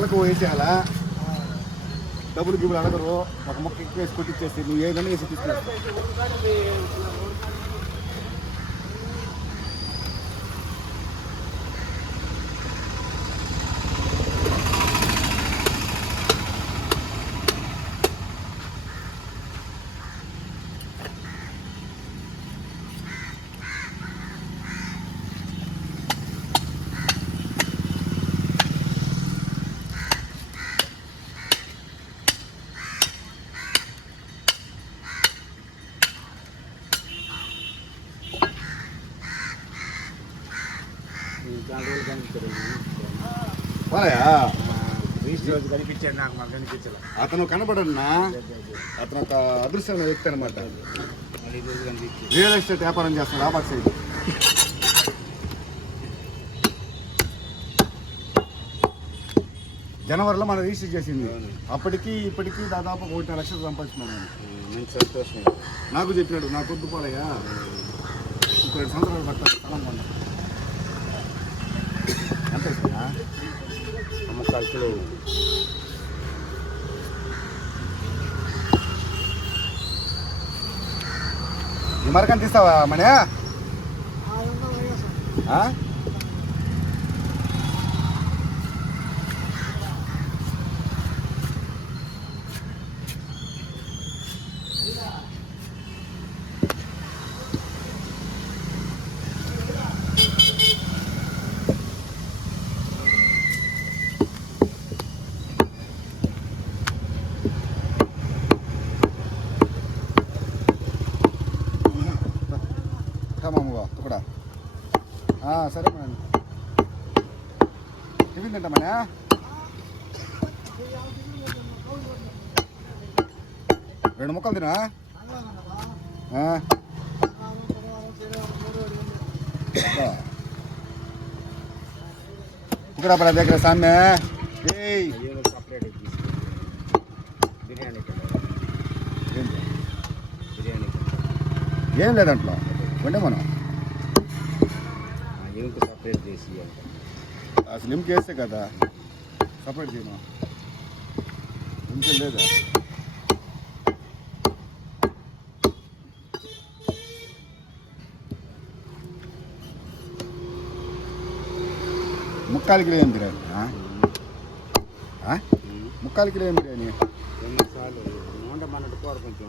కళ్ళకు వేసేయాలా, డబ్బులు గిబ్బులు అడగరు, ఒక మొక్క ఎక్కువ వేసి కొట్టిచ్చేసి నువ్వు ఏదైనా వేసి తీసుకున్నావు. కనిపించాడు నాకు, మాకు కనిపించాలి. అతను కనబడన్నా, అతను ఒక అదృశ్యమైన వ్యక్తి అనమాట. రియల్ ఎస్టేట్ వ్యాపారం చేస్తున్నాడు ఆపాటి సైడ్. జనవరిలో మనం రిజిస్టర్ చేసింది. అప్పటికి ఇప్పటికీ దాదాపు 1.5 లక్షలు సంపాదించుకున్నాను. మంచి సంతోషం. నాకు చెప్పినాడు, నాకు వద్దు పోలయ్యా, ఇంకో 2 సంవత్సరాలు పట్టాలి స్థలం కొన్నా. ఎంత ఇస్తున్నా అమ్మకాలు ఈ మరకని తీస్తావా మనే? మామూగా ఇక్కడ సరే మేడం. టిఫిన్ తింటామనే? రెండు ముక్కలు తినా? ఇక్కడ పడ దగ్గర సామె ఏం లేదంట్లో వండే మనం సపరేట్ చేసి అసలు ఇంక వేస్తే కదా సపరేట్ చేయను, ఇంకేం లేదా? ముక్కాలు కిలో ఏం బిర్యానీ? ముక్కాలు కిలో ఏం బిర్యానీ? ఎన్నిసార్లు మన కొంచెం